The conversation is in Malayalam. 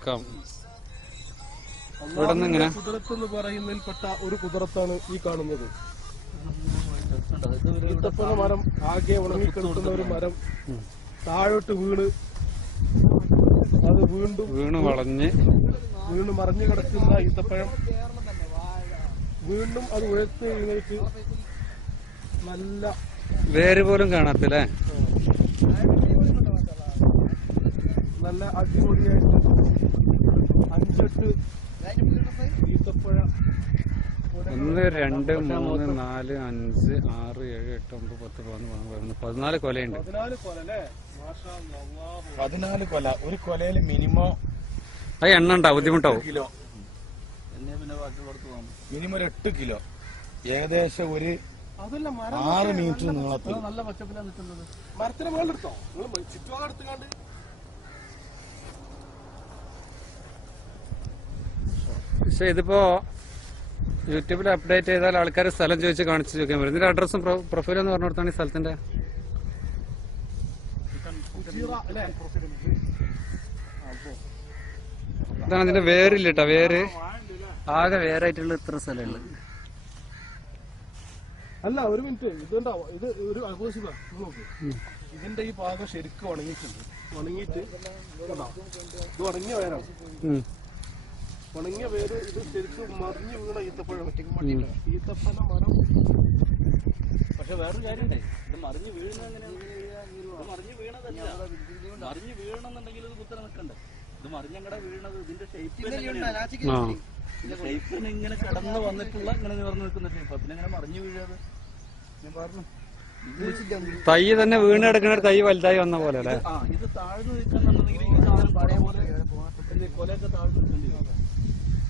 നോക്കാം. ഇവിടെ നിന്ന് കുതിരത്ത് എന്ന് പറയുന്നതിൽപ്പെട്ട ഒരു കുതിരത്താണ് ഈ കാണുന്നത്. ഈത്തപ്പന മരം ആകെ ഉണങ്ങിക്കിടക്കുന്ന ഒരു മരം താഴോട്ട് അത് വീണ് മറിഞ്ഞു കിടക്കുന്ന ഈത്തപ്പഴം വീണ്ടും അത് ഉയർത്തി എഴുന്നേറ്റ് നല്ല വേര് പോലും കാണത്തില്ലേ, നല്ല അടിപൊളിയായിട്ട് 5-8 ഈത്തപ്പഴ 1 2 3 4 5 6 7 8 9 10 11 14 കൊലയുണ്ട്. 14 കൊല. ഒരു കൊലയിൽ മിനിമം അത് എണ്ണ ഉണ്ടാവും, ബുദ്ധിമുട്ടാവും. മിനിമം ഒരു 8 കിലോ, ഏകദേശം ഒരു 6 മീറ്റർ നീളത്തിൽ. നല്ല പച്ചപ്പിലാണ് നിൽക്കുന്നത്. മരത്തിന് മുകളിലെടുത്തോ ചുറ്റുപാട് എടുത്തുകാണ്ട്. പക്ഷെ ഇതിപ്പോ യൂട്യൂബിൽ അപ്ഡേറ്റ് ചെയ്താൽ ആൾക്കാർ സ്ഥലം ചോദിച്ച് കാണിച്ചു ചോദിക്കാൻ പറ്റും. ഇതിന്റെ അഡ്രസ്സും പ്രൊഫൈലും എന്ന് പറഞ്ഞു കൊടുത്താണ് ഈ സ്ഥലത്തിന്റെ. ഇതാണ് ഇതിന്റെ വേരില്ല കേട്ടോ, വേര് ആകെ വേരായിട്ടുള്ള ഇത്ര സ്ഥലമുള്ളത്. അല്ല ഒരു മിനിറ്റ്, ഇതുണ്ടാവും. ഇത് ഒരു ആഘോഷിക നോക്ക്. ഇതിന്റെ ഈ ഭാഗം ശരിക്കും ഉണങ്ങിയിട്ടുണ്ട്. ഉണങ്ങിയിട്ട് ഇത് ഉണങ്ങിയ വേരാണ്. ഉണങ്ങിയ വേര് ഇത് ശരിക്കും മറിഞ്ഞു വീണ ഈത്തപ്പഴം. ഈത്തപ്പന മരം. പക്ഷെ വേറൊരു കാര്യമുണ്ടേ, ഇത് മറിഞ്ഞു വീഴുന്നത് എങ്ങനെയാണ്? മറിഞ്ഞു വീണതല്ല, മറിഞ്ഞു വീഴണമെന്നുണ്ടെങ്കിൽ ഇത് കുത്തനെ നിൽക്കണ്ടേ. ഇത് മറിഞ്ഞങ്ങടെ വീണത് ഇതിന്റെ ഷേപ്പിന് ഇങ്ങനെ കടന്നു വന്നിട്ടുള്ള ഇങ്ങനെ നിവർന്നു നിൽക്കുന്ന ഷേപ്പ്. പിന്നെ ഇങ്ങനെ മറിഞ്ഞു വീഴാതെ ഞാൻ പറഞ്ഞു. തൈ തന്നെ വീണ് കിടക്കുന്ന ഒരു തൈ വലുതായി വന്ന പോലെ അല്ലേ? ഇത് താഴ്ന്നു നിൽക്കുന്നുണ്ടെങ്കിൽ ഈ സാധനം പഴയ പോലെ കൊലയൊക്കെ താഴ്ന്നു നിൽക്കേണ്ടി വരും.